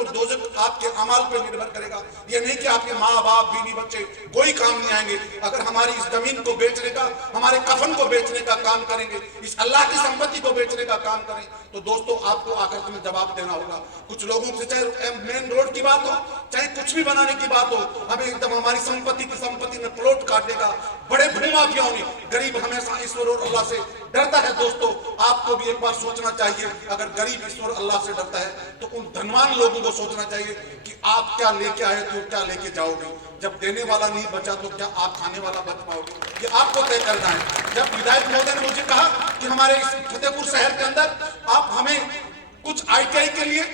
और दोजख आपके अमाल पर निर्भर करेगा। ये नहीं कि आपके माँ बाप बीवी बच्चे कोई काम नहीं आएंगे अगर हमारी इस जमीन को बेचने का, हमारे कफन को बेचने का काम करेंगे, इस अल्लाह की संपत्ति को बेचने का काम करें तो दोस्तों आपको आखिरत में जवाब देना होगा। कुछ लोगों से चाहे मेन रोड की बात हो, चाहे कुछ भी बनाने की बात हो, हमें एकदम हमारी संपत्ति में प्लॉट काटने का बड़े भूमाफियाओं ने, गरीब हमेशा ईश्वर और अल्लाह से डरता है। दोस्तों आपको भी एक बार सोचना चाहिए, अगर गरीब ईश्वर अल्लाह से डरता है तो उन धनवान लोगों को सोचना चाहिए कि आप क्या लेके आए तो क्या लेके जाओगे। जब देने वाला नहीं बचा तो क्या आप खाने वाला बच पाओगे, ये आपको तय करना है। जब विधायक महोदय ने मुझे कहा कि हमारे इस फतेहपुर शहर के अंदर आप हमें कुछ ITI के लिए,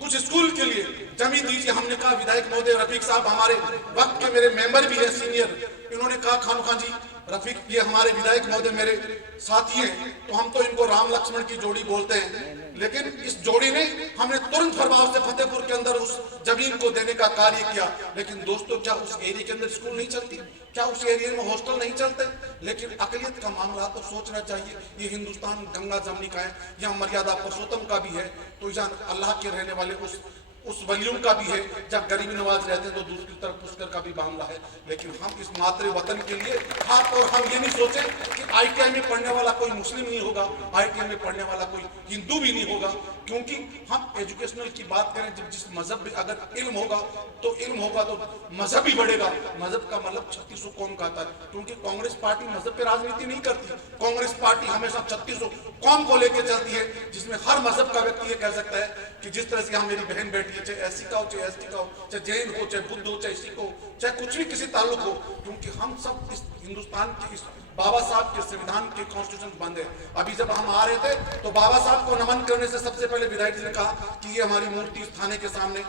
कुछ स्कूल के लिए जमीन दीजिए, हमने कहा विधायक महोदय रफीक साहब हमारे वक्त के मेरे मेंबर भी है सीनियर, इन्होंने कहा खान जी रफीक ये हमारे विधायक महोदय मेरे साथी हैं तो हम तो इनको राम लक्ष्मण की जोड़ी बोलते हैं, लेकिन इस जोड़ी ने हमने तुरंत प्रभाव से फतेहपुर के अंदर उस जमीन को देने का कार्य किया। लेकिन दोस्तों क्या उस एरिया के अंदर स्कूल नहीं चलती, क्या उस एरिया में हॉस्टल नहीं चलते? लेकिन अकलियत का मामला तो सोचना चाहिए, ये हिंदुस्तान गंगा जमनी का है, यहाँ मर्यादा पुरुषोत्तम का भी है, तो यहाँ अल्लाह के रहने वाले उस वलियों का भी है। जब गरीबी नवाज रहते हैं तो दूसरी तरफ पुष्कर का भी मामला है। लेकिन हम इस मातृ वतन के लिए खास और हम ये नहीं सोचे कि ITI में पढ़ने वाला कोई मुस्लिम नहीं होगा, ITI में पढ़ने वाला कोई हिंदू भी नहीं होगा, क्योंकि हम एजुकेशनल की बात करें, जब जिस मजहब में अगर इल्म होगा तो मजहब ही बढ़ेगा। मजहब का मतलब 3600 कौम का था, क्योंकि कांग्रेस पार्टी मजहब पे राजनीति नहीं करती। कांग्रेस पार्टी हमेशा 3600 कौम को लेकर चलती है, जिसमें हर मजहब का व्यक्ति ये कह सकता है कि जिस तरह से यहाँ मेरी बहन बैठी है, चाहे SC का हो, चाहे ST का हो, चाहे जैन हो, चाहे बुद्ध हो, चाहे सिख हो, चाहे कुछ भी किसी ताल्लुक हो, क्योंकि हम सब इस हिंदुस्तान के इस बाबा साहब के संविधान के कॉन्स्टिट्यूशन बंद है। अभी जब हम आ रहे थे तो बाबा साहब को नमन करने से सबसे पहले विधायक जी ने कहा कि ये हमारी मूर्ति इस थाने के सामने,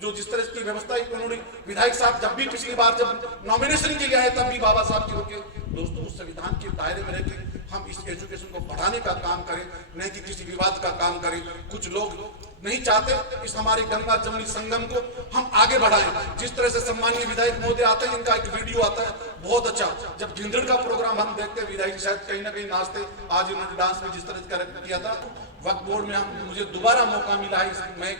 जो जिस तरह की व्यवस्था उन्होंने, विधायक साहब जब भी पिछली बार जब नॉमिनेशन के लिए आए तब भी बाबा साहब के रोके। दोस्तों उस संविधान के दायरे में रहकर हम इस एजुकेशन को बढ़ाने का काम करें, नहीं कि किसी विवाद का काम करें। कुछ लोग नहीं चाहते इस हमारे गंगा जमुनी संगम को हम आगे बढ़ाएं। जिस तरह से सम्मानीय विधायक महोदय आते हैं, इनका एक वीडियो आता है बहुत अच्छा, जब गिंदड़ का प्रोग्राम हम देखते हैं, विधायक शायद कहीं ना कहीं नाचते, आज इन्होंने डांस में जिस तरह का किया था, वक्फ बोर्ड में मुझे दोबारा मौका मिला है। मैं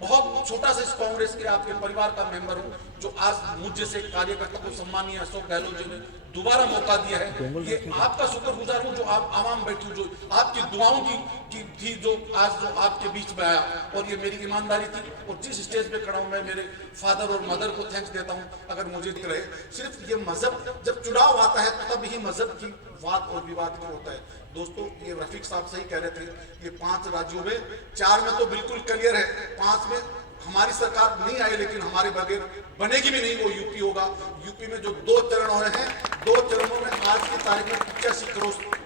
बहुत छोटा सा इस कांग्रेस के आपके परिवार का मेंबर हूँ, जो आज मुझ जैसे कार्यकर्ता को सम्मानीय अशोक गहलोत जी ने दोबारा मौका दिया है। ये आपका शुक्रगुजार हूँ जो आप आवाम बैठी हूँ, जो आपकी दुआओं की थी, जो आज जो आपके बीच में आया, और ये मेरी ईमानदारी थी। और जिस स्टेज पे खड़ा हूँ मैं मेरे फादर और मदर को थैंक्स देता हूँ। अगर मुझे रहे सिर्फ ये मजहब, जब चुनाव आता है तब ही मजहब की वाद और विवाद क्यों होता है। दोस्तों ये रफीक साहब सही कह रहे थे, ये 5 राज्यों में, 4 में तो बिल्कुल क्लियर है, 5 में हमारी सरकार नहीं आई, लेकिन हमारे बगैर बनेगी भी नहीं, वो यूपी होगा। यूपी में जो 2 चरण हो रहे हैं, 2 चरणों में आज की तारीख में 85 करोड़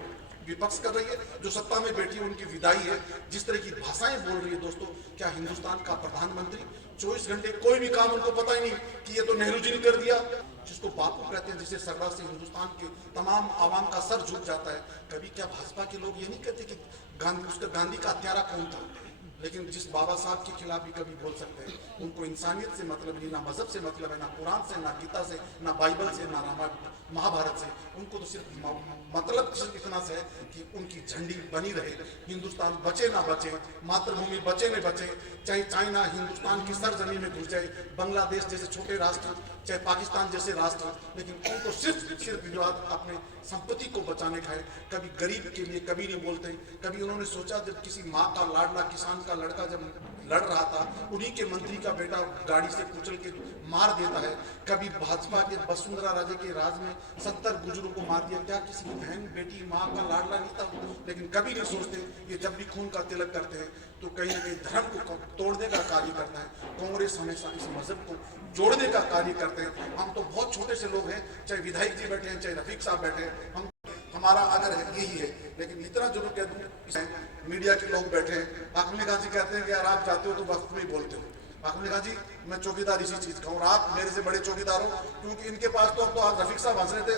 विपक्ष कर रही है, जो सत्ता में बैठी है उनकी विदाई है। जिस तरह की भाषाएं बोल रही है दोस्तों, क्या हिंदुस्तान का प्रधानमंत्री 24 घंटे कोई भी काम उनको पता ही नहीं कि ये तो नेहरू जी ने कर दिया, जिसको बापू कहते हैं, जिसे सरदार से हिंदुस्तान के तमाम आवाम का सर झुक जाता है। कभी क्या भाजपा के लोग ये नहीं कहते कि गांधी का हत्यारा कौन था? लेकिन जिस बाबा साहब के खिलाफ भी कभी बोल सकते हैं, उनको इंसानियत से मतलब नहीं, ना मजहब से मतलब है, ना कुरान से, ना गीता से, ना बाइबल से, ना रामायण महाभारत से। उनको तो सिर्फ मतलब सिर्फ इतना से है कि उनकी झंडी बनी रहे, हिंदुस्तान बचे ना बचे, मातृभूमि बचे न बचे, चाहे चाइना हिंदुस्तान की सरजमीन में घुस जाए, बांग्लादेश जैसे छोटे राष्ट्र, चाहे पाकिस्तान जैसे राष्ट्र, लेकिन उनको सिर्फ विवाद अपने संपत्ति को बचाने का है। कभी गरीब के लिए कभी नहीं बोलते। कभी उन्होंने सोचा जब किसी माँ का लाडला किसान का लड़का जब लड़ रहा था, उन्हीं के मंत्री का बेटा गाड़ी से कुचल के मार देता है। कभी भाजपा के वसुंधरा राजे के राज में 70 गुजरों को मार दिया, क्या किसी की बहन बेटी माँ का लाडला नहीं था? लेकिन कभी नहीं सोचते ये जब भी खून का तिलक करते हैं तो कहीं ना कहीं धर्म को तोड़ने का कार्य करता है। कांग्रेस हमेशा इस मजहब को जोड़ने का कार्य करते हैं। हम तो बहुत छोटे से लोग हैं, चाहे विधायक जी बैठे हैं, चाहे रफीक साहब बैठे हैं, हमारा अगर यही है। लेकिन इतना जरूर कह दूं, मीडिया के लोग बैठे हैं, अखिलेश गांधी कहते हैं कि यार आप जाते हो तो वक्त में ही बोलते हो। अखिलेश गांधी मैं चौकीदार इसी चीज का हूँ, आप मेरे से बड़े चौकीदार हो, क्योंकि इनके पास तो अब तो आज रफीक साहब हंस रहे थे,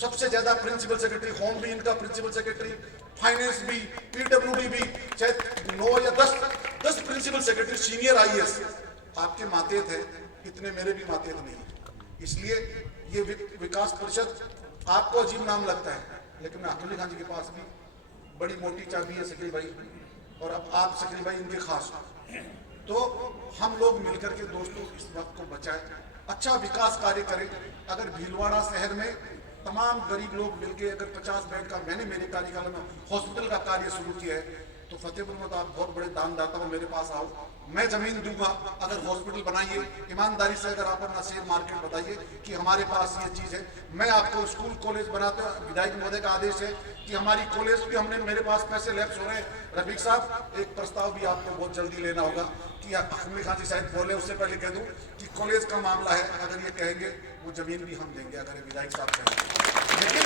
सबसे ज्यादा प्रिंसिपल सेक्रेटरी, होम भी इनका प्रिंसिपल सेक्रेटरी, फाइनेंस भी, PWD भी, चाहे 9 या 10 प्रिंसिपल सेक्रेटरी सीनियर IAS आपके मातेत है, इतने मेरे भी मातेत नहीं है। इसलिए ये विकास परिषद आपको अजीब नाम लगता है, लेकिन अखिलेश गांधी के पास भी बड़ी मोटी चाबी है शकील भाई, और अब आप शकील भाई इनके खास। तो हम लोग मिलकर के दोस्तों इस वक्त को बचाएं, अच्छा विकास कार्य करें। अगर भीलवाड़ा शहर में तमाम गरीब लोग मिलकर अगर 50 बेड का, मैंने मेरे कार्यकाल में हॉस्पिटल का कार्य शुरू किया है, तो फतेहपुर में तो आप बहुत बड़े दानदाता हो, मेरे पास आओ, मैं जमीन दूंगा, अगर हॉस्पिटल बनाइए। ईमानदारी से अगर आप अपना शेयर मार्केट बताइए कि हमारे पास ये चीज़ है, मैं आपको स्कूल कॉलेज बनाते हैं। विधायक महोदय का आदेश है कि हमारी कॉलेज भी हमने, मेरे पास पैसे लैप्स हो रहे हैं। रफीक साहब, एक प्रस्ताव भी आपको बहुत जल्दी लेना होगा कि अहमद खान जी शायद बोले, उससे पहले कह दूं कि कॉलेज का मामला है, अगर ये कहेंगे वो जमीन भी हम देंगे, अगर विधायक साहब कहेंगे। लेकिन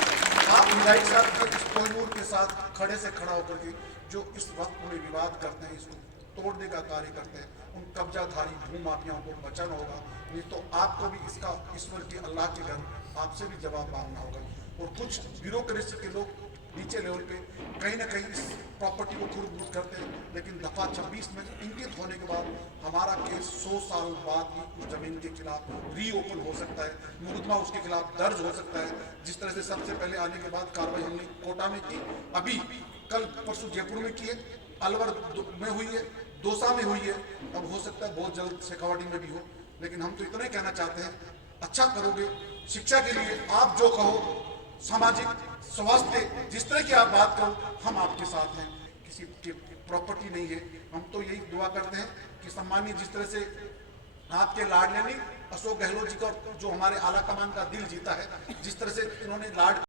आप विधायक साहब के इस तैमूर के साथ खड़े से खड़ा होकर के जो इस वक्त में विवाद करते हैं, इसको तोड़ने का कार्य करते हैं, उन कब्जाधारी भूमाफियाओं को बचाना होगा। नहीं तो आपको भी इसका, ईश्वर के, अल्लाह के घर, आपसे भी जवाब मांगना होगा। और कुछ ब्यूरोक्रेसी के लोग नीचे लेवल पे कहीं ना कहीं इस प्रॉपर्टी को खुरद करते हैं, लेकिन दफा 26 में इंगित होने के बाद हमारा केस 100 साल बाद भी उस जमीन के खिलाफ रीओपन हो सकता है, मुकदमा उसके खिलाफ दर्ज हो सकता है। जिस तरह से सबसे पहले आने के बाद कार्रवाई हमने कोटा में की, अभी कल परसों जयपुर में की है, अलवर में हुई है, दौसा में हुई है, अब हो सकता है बहुत जल्द शेखावाटी में भी हो। लेकिन हम तो इतना ही कहना चाहते हैं, अच्छा करोगे शिक्षा के लिए, आप जो कहो, सामाजिक स्वास्थ्य, जिस तरह की आप बात करो, हम आपके साथ हैं। किसी की प्रॉपर्टी नहीं है। हम तो यही दुआ करते हैं कि सम्मानीय, जिस तरह से आपके लाडले ने अशोक गहलोत जी का, जो हमारे आला कमान का दिल जीता है, जिस तरह से इन्होंने लाड